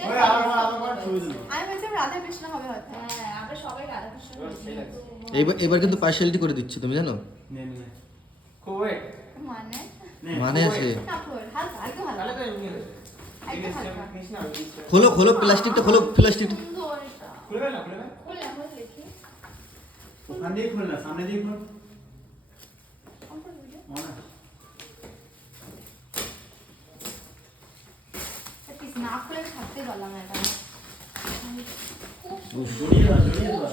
ঘুরতে আমি বলছিলাম রাধা কৃষ্ণ হবে হয়তো। হ্যাঁ আমরা সবাই রাধা কৃষ্ণ এবার কিন্তু পার্সিয়ালিটি করে দিচ্ছি তুমি জানো মানে মানে আছে কাপড় হালকা একদম হালকা একদম হালকা খোলো খোলো প্লাস্টিকটা খোলো প্লাস্টিকটা সুন্দর এটা খুলে দেখি ওখান দিয়ে খুল না, সামনে দিয়ে খুল। কোনটা ভিডিও পিস না খুলে আমি থাকতে পারলাম না এটা জড়িয়ে দাও, জড়িয়ে দাও।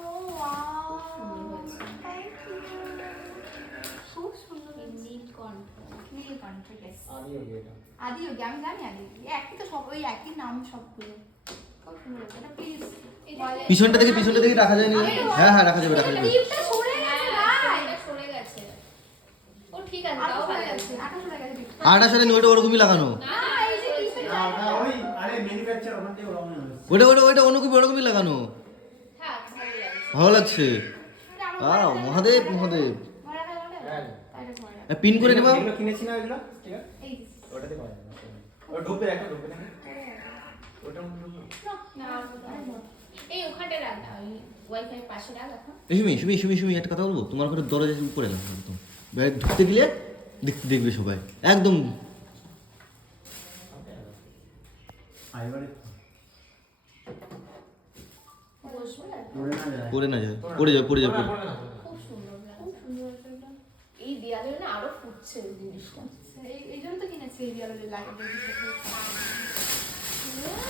ও ওয়াও থ্যাংক ইউ খুব সুন্দর নীল কণ্ঠ নীল কন্ট্রাস্ট আদি হয়ে গেল। আদি যোগী আমি জানি আদি যোগী একই তো সব ওই একই নাম সবগুলো খুব সুন্দর হয়েছে এটা প্লিজ পিছনটা দেখি রাখা যায় না হ্যাঁ হ্যাঁ রাখা যাবে রাখা যাবে টিপটা সরে গেছে ভাই এটা সরে গেছে ও ঠিক আছে আটা তাও সরে ভালো গেছে আছে আটা সরে গেছে টিপটা আটা সাথে ওটা ওরকমই লাগানো না না এই যে কিসের না, না, ওই, আরে ম্যানুফ্যাকচার ওখান থেকে ওরকম হয়েছে। ওটা ওরকমই লাগানো থাক ভালো লাগছে ভালো লাগছে মহাদেব মহাদেব পিন করে নেবা এগুলো কিনেছি না এগুলো? ঠিক আছে? এই ওটাতে করা যাবে। ওটা ঢুকবে, একটা ঢুকবে না? ওটার মধ্যে ঢুকবে? না এই ওখানটা রাখ না ওই ওয়াইফাই পাশে রাখ এখন সুমি একটা কথা বলবো তোমার ঘরে দরজা উপরে লাগবে একদম বাইরে ঢুকতে গেলে দেখবে সবাই একদম এবারে বসবে না পড়ে না যায়। পড়ে না যায় পড়ে যাবে খুব সুন্দর এই দেয়ালে না আরো ফুটছে এই জিনিসটা এই জন্য তো কিনেছি এই বিয়ালে লাগে